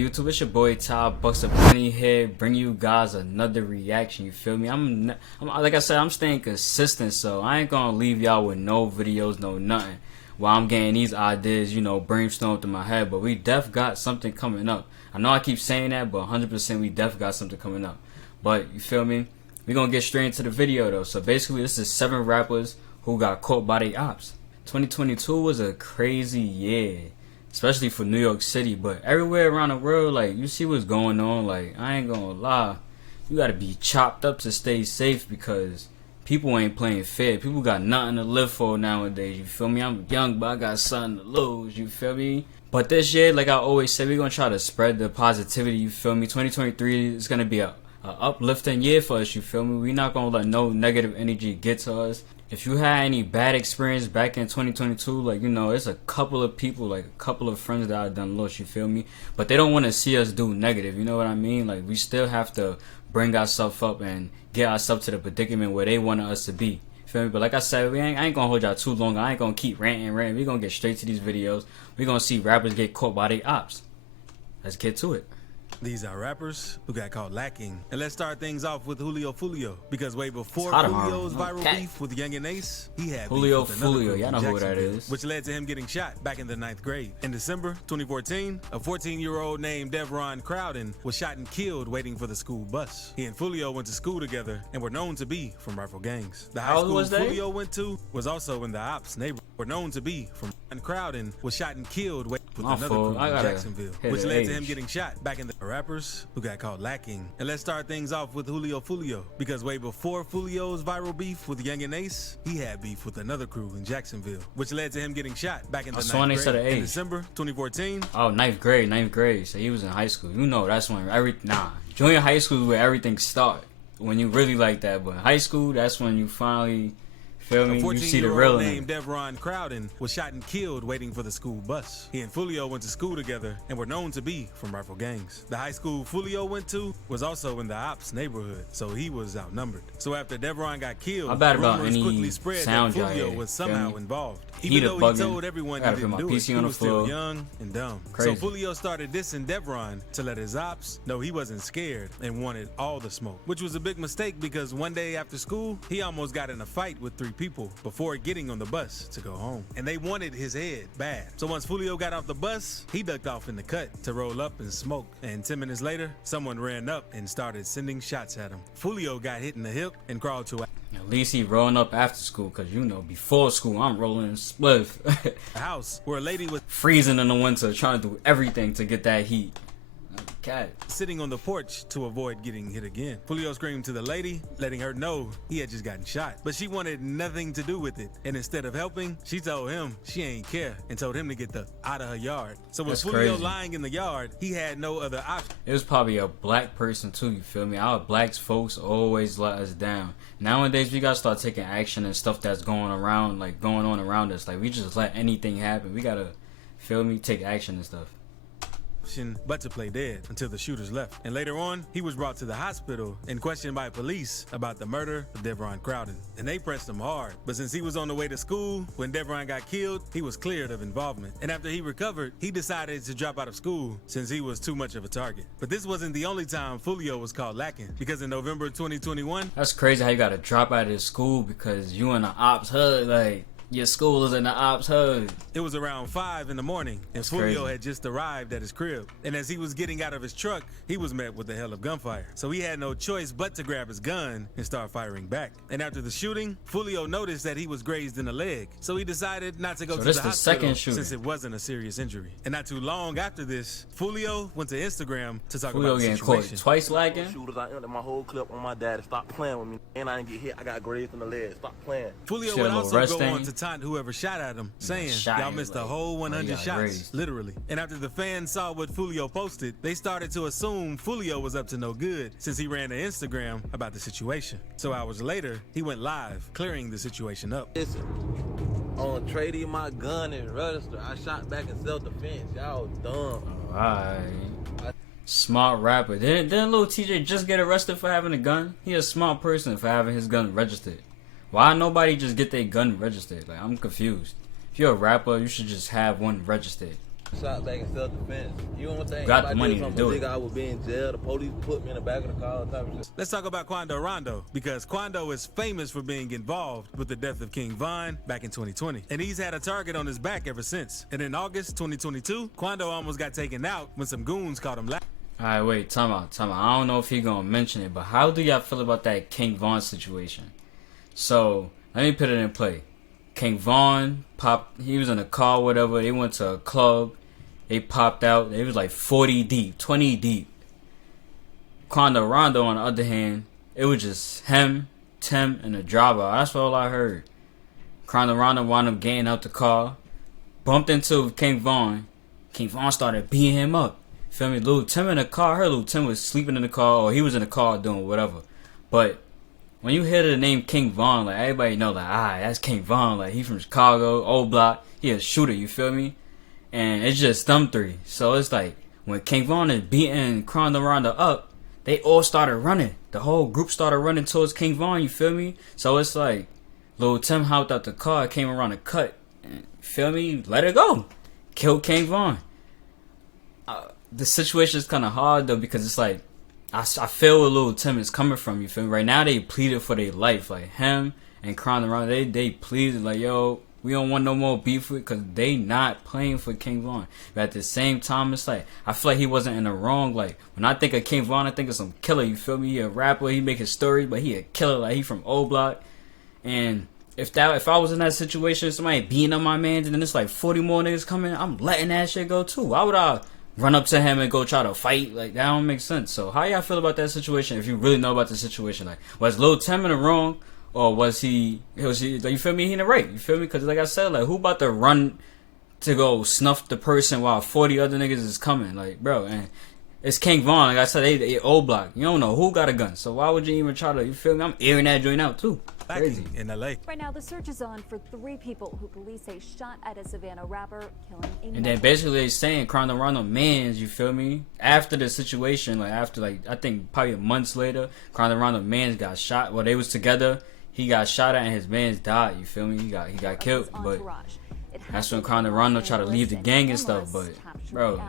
YouTube? It's your boy Ty BUXAPLENTY here, bringing you guys another reaction. You feel me? I'm like I said, I'm staying consistent, so I ain't gonna leave y'all with no videos, no nothing. While I'm getting these ideas, you know, brainstormed through my head, but we def got something coming up. I know I keep saying that, but 100% we def got something coming up. But you feel me? We gonna get straight into the video though. So basically, this is 7 rappers who got caught by their ops. 2022 was a crazy year, especially for New York City, but everywhere around the world, like, you see what's going on. Like, I ain't gonna lie, you gotta be chopped up to stay safe because people ain't playing fair. People got nothing to live for nowadays, you feel me? I'm young, but I got something to lose, you feel me? But this year, like I always say, we're gonna try to spread the positivity, you feel me? 2023 is gonna be a uplifting year for us, you feel me? We not gonna let no negative energy get to us. If you had any bad experience back in 2022, like, you know, it's a couple of people, like a couple of friends that I done lost, you feel me? But they don't want to see us do negative, you know what I mean? Like, we still have to bring ourselves up and get ourselves to the predicament where they want us to be, you feel me? But like I said, I ain't gonna hold y'all too long. I ain't gonna keep ranting. We gonna get straight to these videos. We gonna see rappers get caught by their ops. Let's get to it. These are rappers who got caught lacking. And let's start things off with Julio Fulio, because way before Julio's viral beef with Young and Ace, he had Julio Fulio, y'all know who that is, which led to him getting shot back in the 9th grade. In December 2014, a 14-year-old named Devron Crowden was shot and killed waiting for the school bus. He and Fulio went to school together and were known to be from rival gangs. The high school Fulio went to was also in the Opps neighborhood. Were known to be from, and Crowden was shot and killed with another crew in Jacksonville, which led to him getting shot back in the rappers who got caught lacking. And let's start things off with Julio Fulio, because way before Fulio's viral beef with Young and Ace, he had beef with another crew in Jacksonville, which led to him getting shot back in the 9th grade. In December 2014. Oh, 9th grade. So he was in high school. You know, that's when junior high school is where everything starts. When you really like that, but high school, that's when you finally, feel me? You see the real named Devron Crowden was shot and killed waiting for the school bus. He and Fulio went to school together and were known to be from rival gangs. The high school Fulio went to was also in the Opps neighborhood, so he was outnumbered. So after Devron got killed, rumors quickly spread that Fulio was somehow involved. Even though he told everyone he didn't do it, he was still young and dumb. So Fulio started dissing Devron to let his ops know he wasn't scared and wanted all the smoke, which was a big mistake because one day after school, he almost got in a fight with 3 people before getting on the bus to go home, and they wanted his head bad. So once Fulio got off the bus, he ducked off in the cut to roll up and smoke, and 10 minutes later, someone ran up and started sending shots at him. Fulio got hit in the hip and crawled to at least he rolling up after school, because, you know, before school, I'm rolling spliff. a house where a lady was freezing in the winter, trying to do everything to get that heat. Okay. Sitting on the porch to avoid getting hit again. Fulio screamed to the lady, letting her know he had just gotten shot, but she wanted nothing to do with it. And instead of helping, she told him she ain't care and told him to get the out of her yard. So with Fulio lying in the yard, he had no other option. It was probably a black person too, you feel me? Our black folks always let us down. Nowadays, we gotta start taking action and stuff that's going on around us. Like, we just let anything happen. We gotta, feel me, take action and stuff. But to play dead until the shooters left. And later on, he was brought to the hospital and questioned by police about the murder of Devron Crowden. And they pressed him hard, but since he was on the way to school when Devron got killed, he was cleared of involvement. And after he recovered, he decided to drop out of school since he was too much of a target. But this wasn't the only time Fulio was caught lacking, because in November 2021, that's crazy how you gotta drop out of school because you in the ops hood. Like, your school is in the ops hood. It was around 5 in the morning, and Fulio had just arrived at his crib. And as he was getting out of his truck, he was met with a hell of gunfire. So he had no choice but to grab his gun and start firing back. And after the shooting, Fulio noticed that he was grazed in the leg. So he decided not to go to the hospital since it wasn't a serious injury. And not too long after this, Fulio went to Instagram to talk about the situation. Caught twice lagging. Shooters, I ended my whole clip on my daddy. Stop playing with me. And I didn't get hit. I got grazed in the leg. Stop playing. Fulio would also go on to taunt whoever shot at him, saying, y'all missed a whole 100 shots, literally. And after the fans saw what Fulio posted, they started to assume Fulio was up to no good since he ran to Instagram about the situation. So hours later, he went live, clearing the situation up. Listen, on trading my gun and register, I shot back in self-defense. Y'all dumb. Alright. Smart rapper. Didn't little TJ just get arrested for having a gun? He a smart person for having his gun registered. Why nobody just get their gun registered? Like, I'm confused. If you're a rapper, you should just have one registered. Shot back in self-defense. You know what I'm saying? Got If the I money did to something do it. big, I would be in jail. The police put me in the back of the car, type of shit. Let's talk about Cuando Rondo, because Cuando is famous for being involved with the death of King Von back in 2020. And he's had a target on his back ever since. And in August 2022, Cuando almost got taken out when some goons caught him laughing. Alright, wait, time out. I don't know if he gonna mention it, but how do y'all feel about that King Von situation? So, let me put it in play. King Von popped, he was in a car, whatever, they went to a club, they popped out, they was like 40 deep, 20 deep. Cuando Rondo, on the other hand, it was just him, Tim, and the driver. That's all I heard. Cuando Rondo wound up getting out the car, bumped into King Von. King Von started beating him up. Feel me? Lil Tim in the car. I heard Lil Tim was sleeping in the car, or he was in the car doing whatever. But when you hear the name King Von, like everybody know, like that's King Von. Like he from Chicago, old block. He a shooter. You feel me? And it's just them three. So it's like when King Von is beating Cuando Rondo up, they all started running. The whole group started running towards King Von. You feel me? So it's like Lil Tim hopped out the car, came around the cut, and feel me? Let it go. Killed King Von. The situation is kind of hard though, because it's like I feel where Lil Tim is coming from. You feel me? Right now they pleaded for their life, like him and Cuando Rondo. They pleaded like, yo, we don't want no more beef with, because they not playing for King Von. But at the same time, it's like I feel like he wasn't in the wrong. Like when I think of King Von, I think of some killer. You feel me? He a rapper. He make his stories, but he a killer. Like he from old block. And if I was in that situation, somebody beating up my man, and then it's like 40 more niggas coming, I'm letting that shit go too. Why would I run up to him and go try to fight? Like that don't make sense. So how y'all feel about that situation? If you really know about the situation, like was Lil Tim in the wrong, or was he like, you feel me? He in the right. You feel me? Because like I said, like who about to run to go snuff the person while 40 other niggas is coming? Like bro, and it's King Von. Like I said, they old block. You don't know who got a gun. So why would you even try to? You feel me? I'm airing that joint out too. Crazy. In LA. Right now, the search is on for 3 people who police say shot at a Savannah rapper, killing a And then basically they saying Cuando Rondo mans, you feel me? After the situation, like after like I think probably months later, Cuando Rondo mans got shot. Well, they was together. He got shot at and his mans died. You feel me? He got killed. But that's when Cuando Rondo tried to leave the gang and stuff. But bro,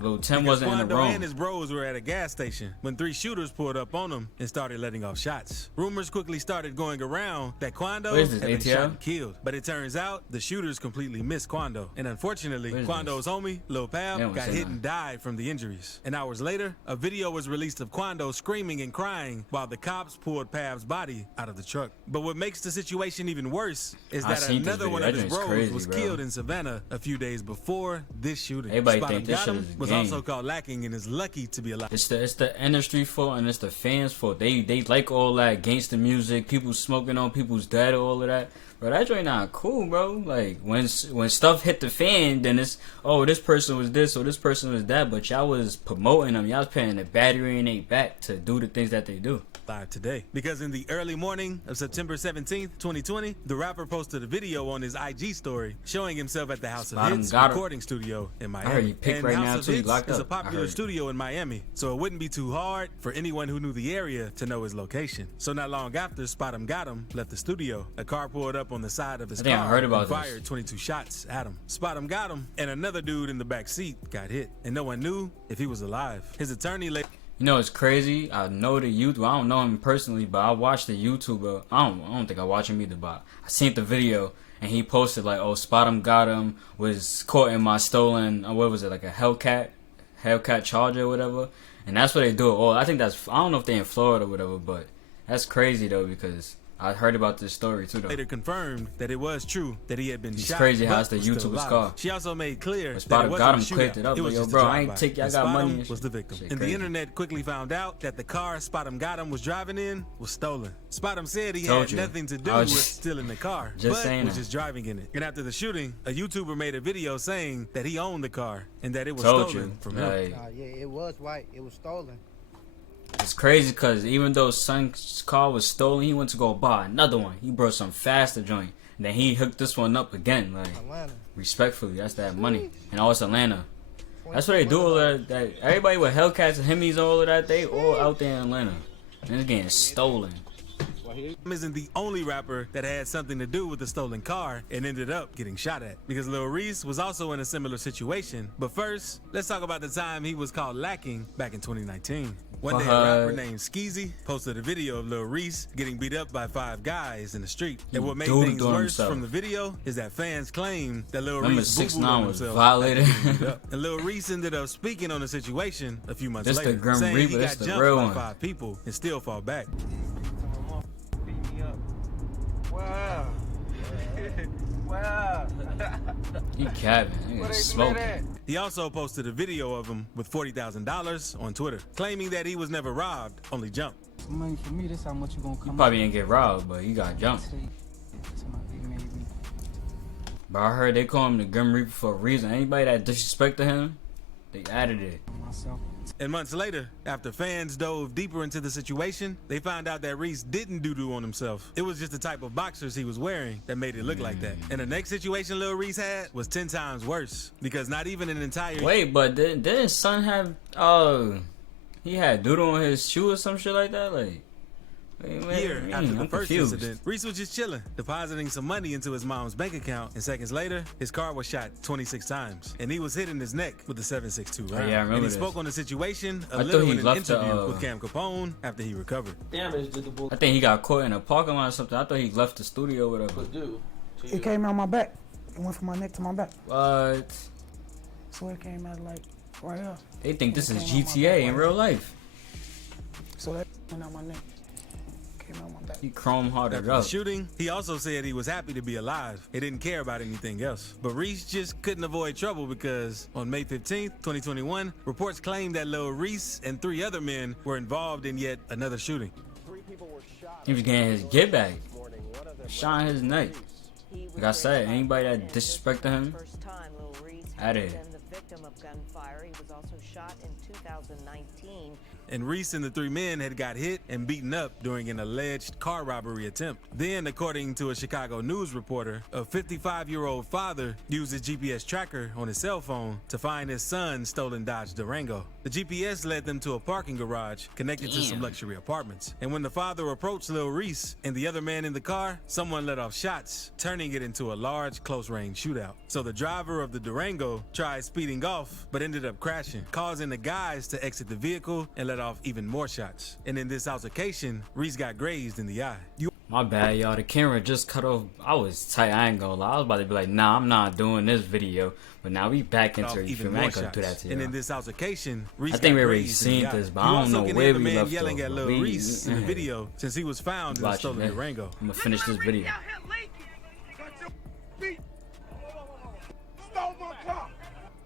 Lil Tim wasn't in the Cuando wrong. and his bros were at a gas station when 3 shooters pulled up on them and started letting off shots. Rumors quickly started going around that Cuando What is had this, been ATL? shot and killed. But it turns out the shooters completely missed Cuando. And unfortunately, What is Quando's homie, Lil They Pab, don't got say hit nothing. and died from the injuries. And hours later, a video was released of Quando screaming and crying while the cops pulled Pab's body out of the truck. But what makes the situation even worse is I that seen this another video. one That of his joint's bros crazy, was bro. killed in Savannah a few days before this shooting. Everybody Spot think him, this got shit him is a was game. also caught lacking and is lucky to be alive. It's the industry fault and it's the fans fault. They like all that gangster music, people smoking on people's dead, all of that. Bro, that joint not cool, bro. Like when stuff hit the fan, then it's this person was this or this person was that, but y'all was promoting them. Y'all was paying the battery in their back to do the things that they do. Live today, because in the early morning of September 17th, 2020, the rapper posted a video on his IG story showing himself at the House of Spot 'em, Hits got 'em. recording studio in Miami. I heard he picked and right House now, of too. He Hits locked is a up. I popular heard. studio in Miami, so it wouldn't be too hard for anyone who knew the area to know his location. So not long after Spot 'em got him left the studio, a car pulled up on the side of his I think I car heard about and this. fired 22 shots at him. Spot 'em got him, and another dude in the back seat got hit, and no one knew if he was alive. His attorney later. You know, it's crazy. I know the YouTuber. I don't know him personally, but I watched the YouTuber. I don't think I watch him either, but I seen the video and he posted like, "Oh, Spot 'em got him, was caught in my stolen. What was it, like a Hellcat Charger or whatever?" And that's what they do. Oh, I think I don't know if they in Florida or whatever, but that's crazy though, because I heard about this story too, though. Later confirmed that it was true that he had been It's shot. crazy how but it's the was still YouTuber's alive. car. She also made clear But that Spot it 'em wasn't got a him, clicked shootout. it up, It was like, yo, just a bro, I drive-by. ain't take- I And got Spot 'em money. was the victim. Shit And the crazy. internet quickly found out that the car Spot 'em got him was driving in was stolen. Spot 'em said he Told had you. nothing to do I with was just- stealing the car, just but saying was that. just driving in it. And after the shooting, a YouTuber made a video saying that he owned the car and that it was Told stolen you. from him. Like, Yeah, it was white. It was stolen. it's crazy because even though son's car was stolen, he went to go buy another one. He brought some faster joint. And then he hooked this one up again. Like, Atlanta. respectfully, that's that money. And all it's Atlanta. That's what they do. All that everybody with Hellcats and Hemis, all of that, they all out there in Atlanta. And it's getting stolen. isn't the only rapper that had something to do with the stolen car and ended up getting shot at, because Lil Reese was also in a similar situation. But first, let's talk about the time he was caught lacking back in 2019. One day, a rapper named Skeezy posted a video of Lil Reese getting beat up by 5 guys in the street. And what made things worse from the video is that fans claim that Lil Reese boo-booed on himself violated. And Lil Reese ended up speaking on the situation a few months later, the Grim saying Reaper, he got the jumped real by one. 5 people and still fall back. Wow. Wow. He capping. He smoking. He also posted a video of him with $40,000 on Twitter, claiming that he was never robbed, only jumped. Money for me, that's how much you gonna come. Probably didn't get robbed, but he got jumped. But I heard they call him the Grim Reaper for a reason. Anybody that disrespected him, they added it. And months later, after fans dove deeper into the situation, they found out that Reese didn't doo-doo on himself. It was just the type of boxers he was wearing that made it look like that. And the next situation Lil Reese had was 10 times worse, because not even an entire... Wait, but didn't his son have... he had doodle on his shoe or some shit like that? Like... year after the first incident, Reese was just chilling, depositing some money into his mom's bank account, and seconds later, his car was shot 26 times, and he was hit in his neck with the 7.62 round. Yeah, I remember and he this. spoke on the situation a I little thought he in an left the, interview with Cam Capone after he recovered. I think he got caught in a parking lot or something. I thought he left the studio or whatever. It came out my back. It went from my neck to my back. What? So it came out like right here. They think this is GTA in real life. So that went out my neck. Came out my back. He chrome hearted After up. the shooting, he also said he was happy to be alive. He didn't care about anything else. But Reese just couldn't avoid trouble because on May 15th, 2021, reports claimed that Lil Reese and 3 other men were involved in yet another shooting. He was getting his get back. Shot in his neck. Like I said, anybody that disrespected him, added it. The victim of gunfire. He was also shot in 2019. And Reese and the 3 men had got hit and beaten up during an alleged car robbery attempt. Then, according to a Chicago News reporter, a 55-year-old father used his GPS tracker on his cell phone to find his son's stolen Dodge Durango. The GPS led them to a parking garage connected to some luxury apartments. And when the father approached Lil Reese and the other man in the car, someone let off shots, turning it into a large close-range shootout. So the driver of the Durango tried speeding off, but ended up crashing, causing the guys to exit the vehicle and let off even more shots. And in this altercation, Reese got grazed in the eye. My bad, y'all. The camera just cut off. I was tight. I ain't gonna lie. I was about to be like, nah, I'm not doing this video. But now we back into it. You feel me? I ain't gonna do that to you. And in this altercation, Reese I think we got already grazed in the seen eye. this, but You I don't also know can where hear the we man left yelling off, at but Lil Reese in the video since he was found in the Watch stolen it, Durango. I'm gonna finish this video.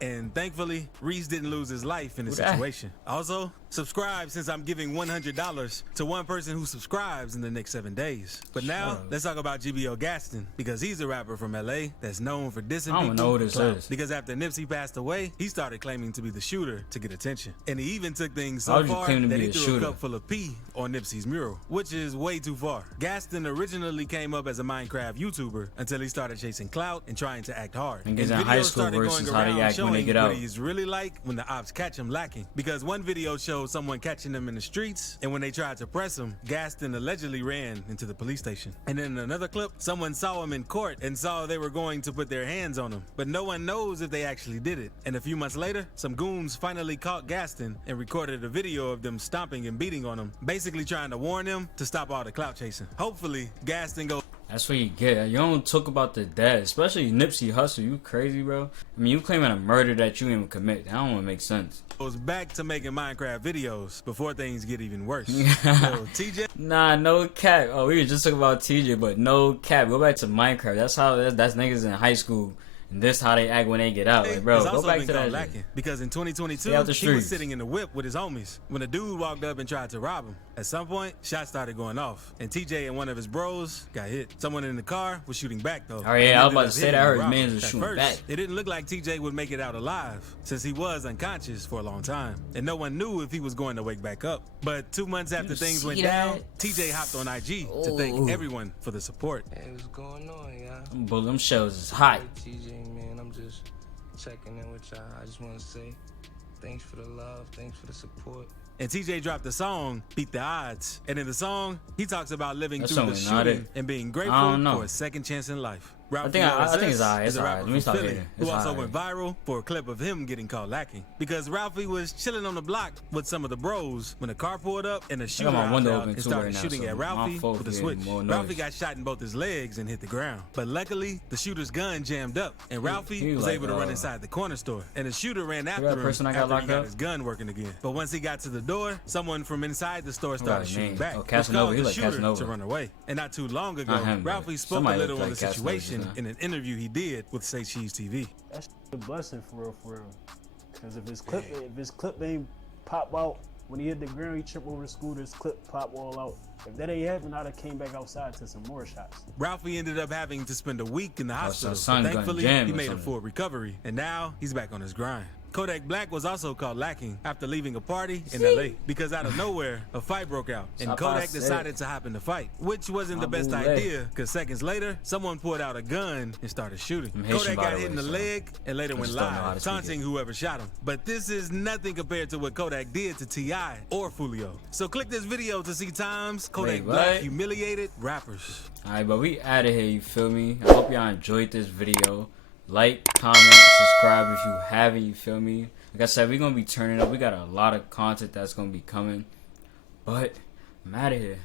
And thankfully, Reese didn't lose his life in the situation. Also, subscribe since I'm giving $100 to one person who subscribes in the next 7 days. But now, let's talk about GBO Gaston, because he's a rapper from LA that's known for dissing people. I don't know who this is. Because after Nipsey passed away, he started claiming to be the shooter to get attention. And he even took things so far that he threw a cup full of pee on Nipsey's mural, which is way too far. Gaston originally came up as a Minecraft YouTuber until he started chasing clout and trying to act hard. And in high school versus how they act when they get out. What he's really like when the ops catch him lacking. Because one video showed someone catching him in the streets, and when they tried to press him, Gaston allegedly ran into the police station. And in another clip, someone saw him in court and saw they were going to put their hands on him. But no one knows if they actually did it. And a few months later, some goons finally caught Gaston and recorded a video of them stomping and beating on him, basically trying to warn him to stop all the clout chasing. Hopefully, Gaston goes... That's what you get. You don't talk about the dead, especially Nipsey Hussle. You crazy, bro? I mean, you claiming a murder that you didn't even commit. That don't make sense. Goes back to making Minecraft videos before things get even worse. So, TJ? Nah, no cap. Oh, we were just talking about TJ, but no cap. Go back to Minecraft. That's how that's niggas in high school. And this how they act when they get out. Like, bro, go back to that shit. Because in 2022, he was sitting in the whip with his homies when a dude walked up and tried to rob him. At some point, shots started going off, and TJ and one of his bros got hit. Someone in the car was shooting back, though. Oh, yeah, I was about to say that. I heard mans was shooting back. It didn't look like TJ would make it out alive, since he was unconscious for a long time, and no one knew if he was going to wake back up. But 2 months after things went down, TJ hopped on IG to thank everyone for the support. Hey, what's going on, y'all? Them shells is hot. Hey, TJ, man, I'm just checking in with y'all. I just want to say thanks for the love, thanks for the support. And TJ dropped the song Beat the Odds. And in the song, he talks about living That's through the something, not shooting it. and being I grateful don't know. for a second chance in life. I think it's alright. is It's a alright. rapper Let me from stop Philly here. who It's also alright. went viral for a clip of him getting caught lacking. Because Ralphie was chilling on the block with some of the bros when a car pulled up and a shooter my hopped window out open and too started right now, shooting so at my Ralphie fault with a for switch. getting more Ralphie noise. got shot in both his legs and hit the ground. But luckily, the shooter's gun jammed up and Ralphie he was like, able to run inside the corner store. And the shooter ran after that him person I got after he locked got up? his gun working again. But once he got to the door, someone from inside the store started Right, shooting man. back, Oh, which Casanova. caused He the like shooter Casanova. to run away. And not too long ago, Not him, but Ralphie spoke a somebody little look on like the Casanova just situation now. in an interview he did with Say Cheese TV. That shit a blessing for real. Cause if his clip ain't pop out when he hit the ground, he tripped over the scooter, his clip pop all out. If that ain't happened, I'd have came back outside to some more shots. Ralphie ended up having to spend a week in the hospital, so son but gun thankfully jam he or made a something. full recovery, and now he's back on his grind. Kodak Black was also caught lacking after leaving a party in LA because out of nowhere, a fight broke out, and Stop Kodak I said. decided to hop in the fight, which wasn't the best Abu idea because seconds later, someone pulled out a gun and started shooting. I'm Haitian, Kodak by got the hit in way, the so leg and later I went just don't know how live, to speak taunting it. whoever shot him. But this is nothing compared to what Kodak did to T.I. or Fulio. So click this video to see times Kodak Wait, Black what? humiliated rappers. Alright, but we out of here, you feel me? I hope y'all enjoyed this video. Like, comment, subscribe if you haven't, you feel me? Like I said, we're gonna be turning up. We got a lot of content that's gonna be coming. But I'm out of here.